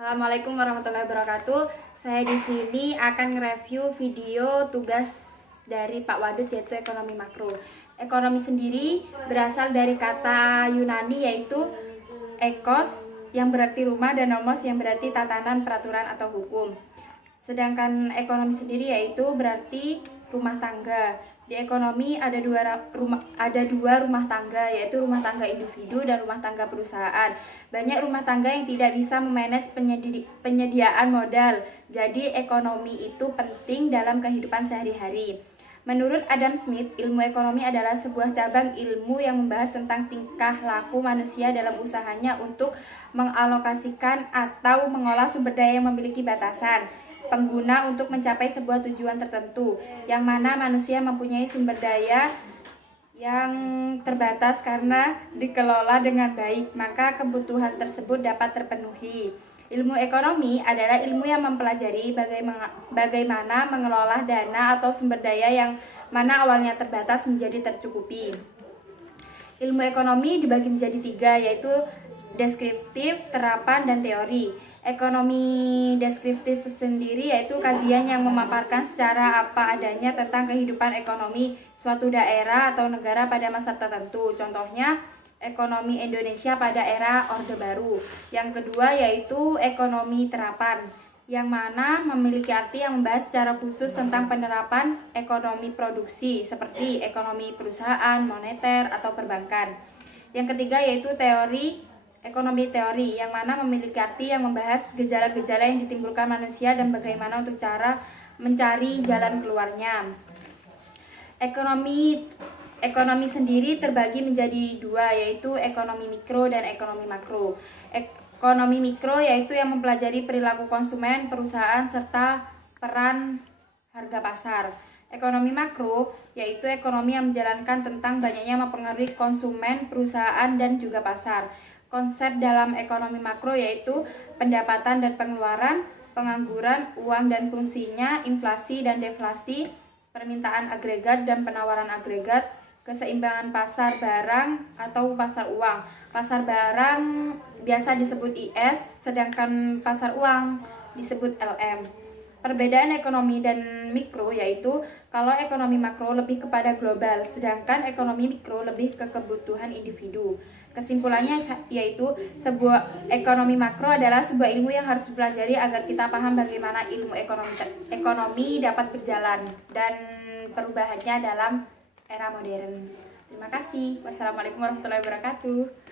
Assalamualaikum warahmatullahi wabarakatuh. Saya di sini akan nge-review video tugas dari Pak Wadud, yaitu ekonomi makro. Ekonomi sendiri berasal dari kata Yunani yaitu ekos yang berarti rumah dan nomos yang berarti tatanan, peraturan atau hukum. Sedangkan ekonomi sendiri yaitu berarti rumah tangga. Di ekonomi ada dua rumah tangga, yaitu rumah tangga individu dan rumah tangga perusahaan. Banyak rumah tangga yang tidak bisa memanage penyediaan modal. Jadi ekonomi itu penting dalam kehidupan sehari-hari. Menurut Adam Smith, ilmu ekonomi adalah sebuah cabang ilmu yang membahas tentang tingkah laku manusia dalam usahanya untuk mengalokasikan atau mengolah sumber daya yang memiliki batasan pengguna untuk mencapai sebuah tujuan tertentu, yang mana manusia mempunyai sumber daya yang terbatas karena dikelola dengan baik, maka kebutuhan tersebut dapat terpenuhi. Ilmu ekonomi adalah ilmu yang mempelajari bagaimana mengelola dana atau sumber daya yang mana awalnya terbatas menjadi tercukupi. Ilmu ekonomi dibagi menjadi tiga, yaitu deskriptif, terapan, dan teori. Ekonomi deskriptif sendiri yaitu kajian yang memaparkan secara apa adanya tentang kehidupan ekonomi suatu daerah atau negara pada masa tertentu. Contohnya, ekonomi Indonesia pada era Orde Baru. Yang kedua yaitu ekonomi terapan, yang mana memiliki arti yang membahas secara khusus tentang penerapan ekonomi produksi seperti ekonomi perusahaan, moneter, atau perbankan. Yang ketiga yaitu ekonomi teori, yang mana memiliki arti yang membahas gejala-gejala yang ditimbulkan manusia dan bagaimana untuk cara mencari jalan keluarnya. Ekonomi sendiri terbagi menjadi dua, yaitu ekonomi mikro dan ekonomi makro. Ekonomi mikro yaitu yang mempelajari perilaku konsumen, perusahaan, serta peran harga pasar. Ekonomi makro yaitu ekonomi yang menjalankan tentang banyaknya mempengaruhi konsumen, perusahaan, dan juga pasar. Konsep dalam ekonomi makro yaitu pendapatan dan pengeluaran, pengangguran, uang dan fungsinya, inflasi dan deflasi, permintaan agregat dan penawaran agregat, keseimbangan pasar barang atau pasar uang. Pasar barang biasa disebut IS, sedangkan pasar uang disebut LM. Perbedaan ekonomi dan mikro yaitu kalau ekonomi makro lebih kepada global, sedangkan ekonomi mikro lebih ke kebutuhan individu. Kesimpulannya yaitu sebuah ekonomi makro adalah sebuah ilmu yang harus dipelajari agar kita paham bagaimana ilmu ekonomi dapat berjalan dan perubahannya dalam era modern. Terima kasih. Wassalamualaikum warahmatullahi wabarakatuh.